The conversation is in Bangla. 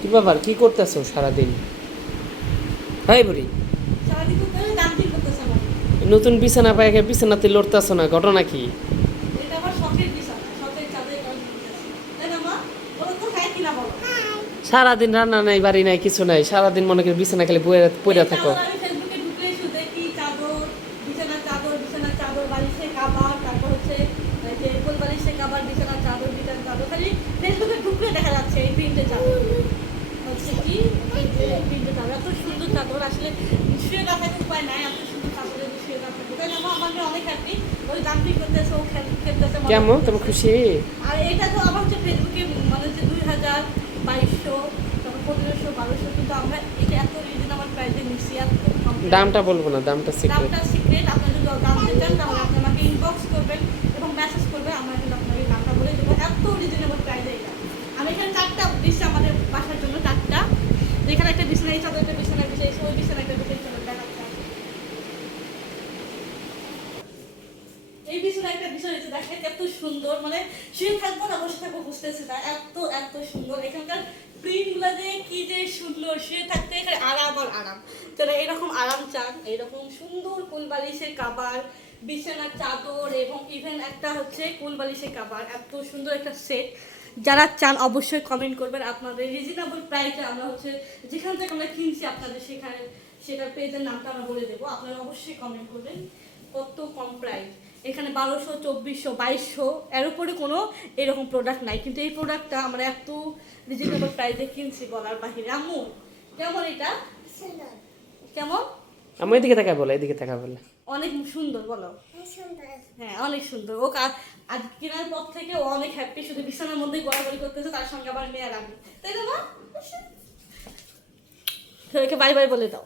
কি ব্যাপার কি করতেছো সারাদিন? হাই বুড়ি। নতুন বিছানা পায় বিছানাতে লড়তেছো না ঘটনা কি? সারাদিন রান্না নাই বাড়ি নাই কিছু নাই সারাদিন মনে করি বিছানা খেলে পড়ে থাকো। দেখি যাচ্ছে এই চাদর। হচ্ছে কি? এত সুন্দর চাদর আসলে শুয়ে না উপায় নাই এত সুন্দর যদি শুয়ে না তাই? আমার অনেক হ্যাপি ওই দামটি করতেছে ও খেল খেলতেছে কেমন? তুমি খুশি? আর এটা তো আমার হচ্ছে ফেসবুকে মানে হচ্ছে দুই হাজার বাইশশো তারপর পনেরোশো বারোশো কিন্তু আমরা এটা এত রিজনেবল প্রাইসে নিচ্ছি এত দামটা বলব না দামটা সিক্রেট দামটা সিক্রেট যদি চান তাহলে আপনি আমাকে ইনবক্স করবেন এবং মেসেজ করবেন আমরা কিন্তু আপনাকে দামটা বলে দেবো এত রিজনেবল প্রাইসে এটা আমি এখানে চারটা দিচ্ছি আমাদের বাসার জন্য চারটা যেখানে একটা বিছানা, এই চাদর একটা বিছানা, এই ওই বিছানা একটা বিছাইছে দেখাচ্ছে। এই বিছানা একটা বিষয় হয়েছে, দেখেন এত সুন্দর মানে শুয়ে থাকব না, বসে থাকব বুঝতেছে না, এত এত সুন্দর। এখানকার প্রিন্টগুলা যে কি যে সুন্দর, শুয়ে থাকতে এখানে আর আরাম। যারা এরকম আরাম চান, এরকম সুন্দর কুলবালিশের কাবার, বিছানার চাদর এবং ইভেন একটা হচ্ছে কুলবালিশের কাবার, এত সুন্দর একটা সেট যারা চান অবশ্যই কমেন্ট করবেন আপনাদের রিজনেবল প্রাইসে আমরা হচ্ছে যেখান থেকে আমরা কিনছি আপনাদের সেখানে, সেটার পেজের নামটা আমরা বলে দেবো। আপনারা অবশ্যই কমেন্ট করবেন কত কম প্রাইস এখানে বারোশো, চব্বিশশো, বাইশশো, এর উপরে কোনো এরকম প্রোডাক্ট নাই। কিন্তু এই প্রোডাক্টটা আমরা এত রিজনেবল প্রাইসে কিনছি বলার বাহিরে। আম্মু, কেমন এটা? কেমন? আমি এদিকে থাকা বলে এদিকে থাকা বলে। অনেক সুন্দর বলো। হ্যাঁ অনেক সুন্দর। ও আজ কেনার পর থেকে ও অনেক হ্যাপি শুধু বিছানার মধ্যে গড়াগড়ি করতেছে তার সঙ্গে আবার মেয়ে রাখবে তাই না মা? সবাইকে বাই বাই বলে দাও।